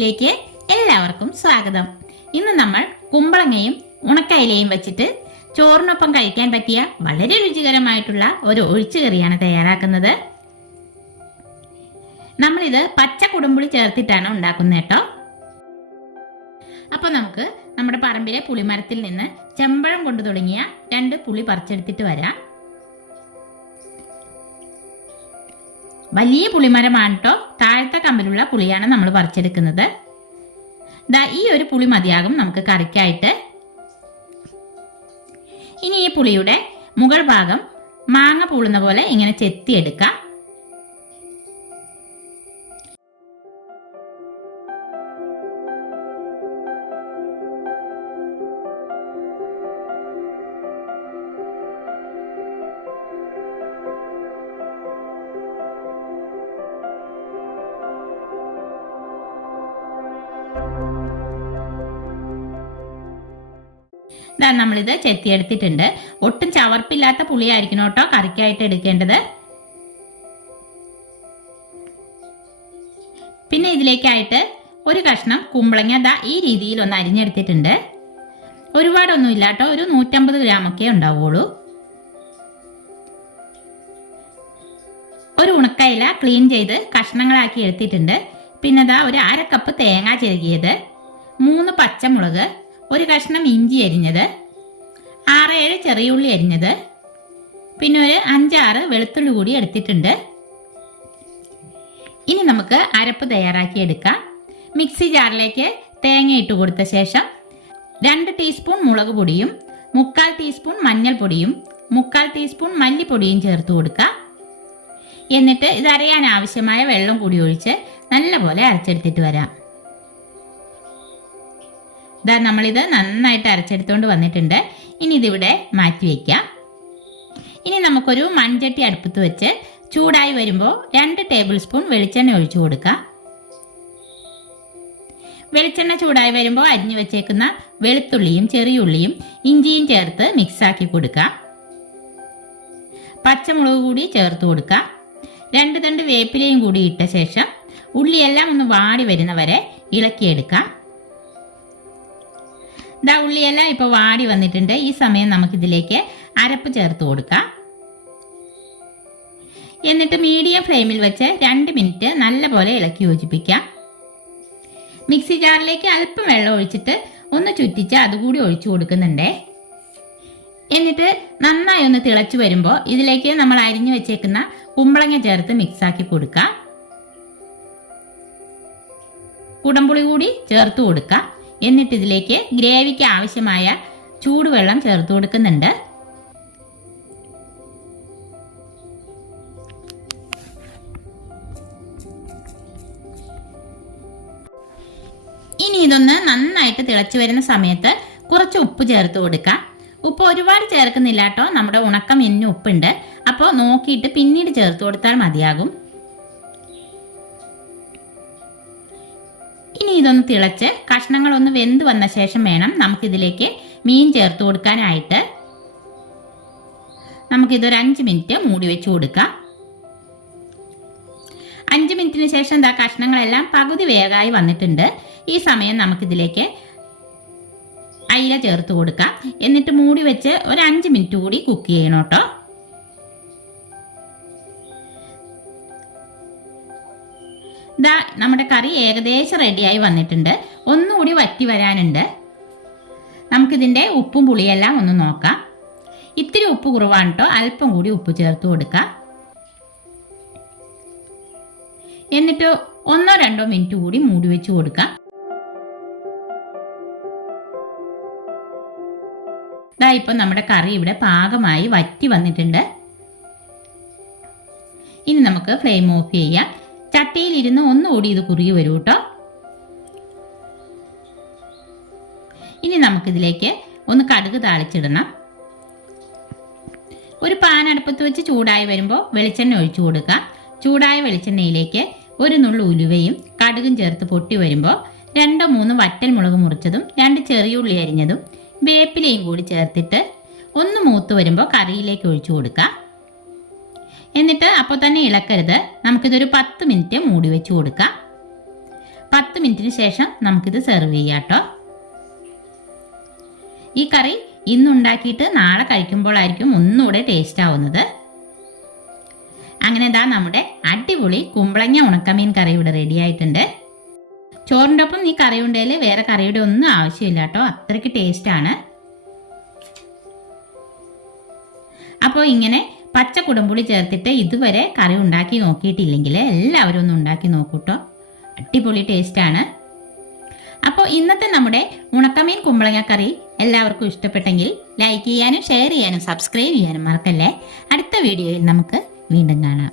റെസിപ്പീസിലേക്ക് എല്ലാവർക്കും സ്വാഗതം. ഇന്ന് നമ്മൾ കുമ്പളങ്ങയും ഉണക്കയിലയും വെച്ചിട്ട് ചോറിനൊപ്പം കഴിക്കാൻ പറ്റിയ വളരെ രുചികരമായിട്ടുള്ള ഒരു ഒഴിച്ചുകറിയാണ് തയ്യാറാക്കുന്നത്. നമ്മളിത് പച്ച കുടംപുളി ചേർത്തിട്ടാണ് ഉണ്ടാക്കുന്നത് കേട്ടോ. അപ്പോൾ നമുക്ക് നമ്മുടെ പറമ്പിലെ പുളിമരത്തിൽ നിന്ന് ചെമ്പഴം കൊണ്ടു തുടങ്ങിയ 2 പുളി പറിച്ചെടുത്തിട്ട് വരാം. വലിയ പുളിമരമാണ് കേട്ടോ. താഴത്തെ കമ്പിലുള്ള പുളിയാണ് നമ്മൾ പറിച്ചെടുക്കുന്നത്. ഈ ഒരു പുളി മതിയാകും നമുക്ക് കറിക്കായിട്ട്. ഇനി ഈ പുളിയുടെ മുകൾ ഭാഗം മാങ്ങ പൂളുന്ന പോലെ ഇങ്ങനെ ചെത്തിയെടുക്കാം. നമ്മളിത് ചെത്തിയെടുത്തിട്ടുണ്ട്. ഒട്ടും ചവർപ്പില്ലാത്ത പുളിയായിരിക്കണം കേട്ടോ കറിക്കായിട്ട് എടുക്കേണ്ടത്. പിന്നെ ഇതിലേക്കായിട്ട് ഒരു കഷ്ണം കുമ്പളങ്ങ ഈ രീതിയിൽ ഒന്ന് അരിഞ്ഞെടുത്തിട്ടുണ്ട്. ഒരുപാടൊന്നും ഇല്ല കേട്ടോ, ഒരു 150 ഗ്രാമൊക്കെ ഉണ്ടാവുള്ളൂ. ഒരു ഉണക്കയില ക്ലീൻ ചെയ്ത് കഷ്ണങ്ങളാക്കി എടുത്തിട്ടുണ്ട്. പിന്നെ ഒരു 1/2 കപ്പ് തേങ്ങ ചിരകിയത്, 3 പച്ചമുളക്, ഒരു കഷ്ണം ഇഞ്ചി അരിഞ്ഞത്, 6-7 ചെറിയുള്ളി അരിഞ്ഞത്, പിന്നെ ഒരു 5-6 വെളുത്തുള്ളി കൂടി എടുത്തിട്ടുണ്ട്. ഇനി നമുക്ക് അരപ്പ് തയ്യാറാക്കി എടുക്കാം. മിക്സി ജാറിലേക്ക് തേങ്ങ ഇട്ട് കൊടുത്ത ശേഷം 2 ടീസ്പൂൺ മുളക് പൊടിയും 1/4 ടീസ്പൂൺ മഞ്ഞൾപ്പൊടിയും 1/4 ടീസ്പൂൺ മല്ലിപ്പൊടിയും ചേർത്ത് കൊടുക്കാം. എന്നിട്ട് ഇത് അരയാൻ ആവശ്യമായ വെള്ളം കൂടി ഒഴിച്ച് നല്ലപോലെ അരച്ചെടുത്തിട്ട് വരാം. നമ്മളിത് നന്നായിട്ട് അരച്ചെടുത്തുകൊണ്ട് വന്നിട്ടുണ്ട്. ഇനി ഇതിവിടെ മാറ്റി വയ്ക്കാം. ഇനി നമുക്കൊരു മൺചട്ടി അടുപ്പത്ത് വെച്ച് ചൂടായി വരുമ്പോൾ 2 ടേബിൾ സ്പൂൺ വെളിച്ചെണ്ണ ഒഴിച്ചു കൊടുക്കാം. വെളിച്ചെണ്ണ ചൂടായി വരുമ്പോൾ അരിഞ്ഞു വെച്ചേക്കുന്ന വെളുത്തുള്ളിയും ചെറിയുള്ളിയും ഇഞ്ചിയും ചേർത്ത് മിക്സാക്കി കൊടുക്കാം. പച്ചമുളക് കൂടി ചേർത്ത് കൊടുക്കാം. 2 തണ്ട് വേപ്പിലയും കൂടി ഇട്ട ശേഷം ഉള്ളിയെല്ലാം ഒന്ന് വാടി വരുന്നവരെ ഇളക്കിയെടുക്കാം. ഉള്ളിയെല്ലാം ഇപ്പോൾ വാടി വന്നിട്ടുണ്ട്. ഈ സമയം നമുക്കിതിലേക്ക് അരപ്പ് ചേർത്ത് കൊടുക്കാം. എന്നിട്ട് മീഡിയം ഫ്ലെയിമിൽ വെച്ച് 2 മിനിറ്റ് നല്ലപോലെ ഇളക്കി യോജിപ്പിക്കാം. മിക്സി ജാറിലേക്ക് അല്പം വെള്ളം ഒഴിച്ചിട്ട് ഒന്ന് ചുറ്റിച്ച് അതുകൂടി ഒഴിച്ചു കൊടുക്കുന്നുണ്ടേ. എന്നിട്ട് നന്നായി ഒന്ന് തിളച്ചു വരുമ്പോൾ ഇതിലേക്ക് നമ്മൾ അരിഞ്ഞു വെച്ചേക്കുന്ന കുമ്പളങ്ങ ചേർത്ത് മിക്സാക്കി കൊടുക്കാം. കുടംപുളി കൂടി ചേർത്ത് കൊടുക്കാം. എന്നിട്ട് ഇതിലേക്ക് ഗ്രേവിക്ക് ആവശ്യമായ ചൂടുവെള്ളം ചേർത്ത് കൊടുക്കുന്നുണ്ട്. ഇനി ഇതൊന്ന് നന്നായിട്ട് തിളച്ചു വരുന്ന സമയത്ത് കുറച്ച് ഉപ്പ് ചേർത്ത് കൊടുക്കാം. ഉപ്പ് ഒരുപാട് ചേർക്കുന്നില്ല കേട്ടോ, നമ്മുടെ ഉണക്കം ഇന്ന് ഉപ്പുണ്ട്. അപ്പോൾ നോക്കിയിട്ട് പിന്നീട് ചേർത്ത് കൊടുത്താൽ മതിയാകും. ഇനി ഇതൊന്ന് തിളച്ച് കഷ്ണങ്ങളൊന്ന് വെന്ത് വന്ന ശേഷം വേണം നമുക്കിതിലേക്ക് മീൻ ചേർത്ത് കൊടുക്കാനായിട്ട്. നമുക്കിതൊരു 5 മിനിറ്റ് മൂടി വെച്ച് കൊടുക്കാം. 5 മിനിറ്റിന് ശേഷം കഷ്ണങ്ങളെല്ലാം പകുതി വേഗമായി വന്നിട്ടുണ്ട്. ഈ സമയം നമുക്കിതിലേക്ക് അയില ചേർത്ത് കൊടുക്കാം. എന്നിട്ട് മൂടി വെച്ച് ഒരു 5 മിനിറ്റ് കൂടി കുക്ക് ചെയ്യണം കേട്ടോ. നമ്മുടെ കറി ഏകദേശം റെഡിയായി വന്നിട്ടുണ്ട്. ഒന്നുകൂടി വറ്റി വരാനുണ്ട്. നമുക്കിതിൻ്റെ ഉപ്പും പുളിയെല്ലാം ഒന്ന് നോക്കാം. ഇത്തിരി ഉപ്പ് കുറവാണ് കേട്ടോ, അല്പം കൂടി ഉപ്പ് ചേർത്ത് കൊടുക്കാം. എന്നിട്ട് 1-2 മിനിറ്റ് കൂടി മൂടി വെച്ച് കൊടുക്കാം. ഇപ്പം നമ്മുടെ കറി ഇവിടെ പാകമായി വറ്റി വന്നിട്ടുണ്ട്. ഇനി നമുക്ക് ഫ്ലെയിം ഓഫ് ചെയ്യാം. ചട്ടിയിലിരുന്ന് ഒന്നുകൂടി ഇത് കുറുകി വരൂ കേട്ടോ. ഇനി നമുക്കിതിലേക്ക് ഒന്ന് കടുക് താളിച്ചിടണം. ഒരു പാൻ അടുപ്പത്ത് വെച്ച് ചൂടായി വരുമ്പോൾ വെളിച്ചെണ്ണ ഒഴിച്ചു കൊടുക്കാം. ചൂടായ വെളിച്ചെണ്ണയിലേക്ക് ഒരു നുള്ളു ഉലുവയും കടുകും ചേർത്ത് പൊട്ടി വരുമ്പോൾ 2-3 വറ്റൽ മുളക് മുറിച്ചതും 2 ചെറിയുള്ളി അരിഞ്ഞതും വേപ്പിലയും കൂടി ചേർത്തിട്ട് ഒന്ന് മൂത്ത് വരുമ്പോൾ കറിയിലേക്ക് ഒഴിച്ചു കൊടുക്കാം. എന്നിട്ട് അപ്പോൾ തന്നെ ഇളക്കരുത്. നമുക്കിതൊരു 10 മിനിറ്റ് മൂടി വെച്ച് കൊടുക്കാം. 10 മിനിറ്റിന് ശേഷം നമുക്കിത് സെർവ് ചെയ്യാം കേട്ടോ. ഈ കറി ഇന്നുണ്ടാക്കിയിട്ട് നാളെ കഴിക്കുമ്പോഴായിരിക്കും ഒന്നുകൂടെ ടേസ്റ്റ് ആവുന്നത്. അങ്ങനെ ഇതാ നമ്മുടെ അടിപൊളി കുമ്പളങ്ങ ഉണക്കമീൻ കറി ഇവിടെ റെഡി ആയിട്ടുണ്ട്. ചോറിൻ്റെ ഒപ്പം ഈ കറി ഉണ്ടെങ്കിൽ വേറെ കറിയുടെ ഒന്നും ആവശ്യമില്ല കേട്ടോ, അത്രയ്ക്ക് ടേസ്റ്റാണ്. അപ്പോൾ ഇങ്ങനെ പച്ച കുടംപുളി ചേർത്തിട്ട് ഇതുവരെ കറി ഉണ്ടാക്കി നോക്കിയിട്ടില്ലെങ്കിൽ എല്ലാവരും ഒന്ന് ഉണ്ടാക്കി നോക്കൂട്ടോ, അടിപൊളി ടേസ്റ്റാണ്. അപ്പോൾ ഇന്നത്തെ നമ്മുടെ ഉണക്കമീൻ കുമ്പളങ്ങ കറി എല്ലാവർക്കും ഇഷ്ടപ്പെട്ടെങ്കിൽ ലൈക്ക് ചെയ്യാനും ഷെയർ ചെയ്യാനും സബ്സ്ക്രൈബ് ചെയ്യാനും മറക്കല്ലേ. അടുത്ത വീഡിയോയിൽ നമുക്ക് വീണ്ടും കാണാം.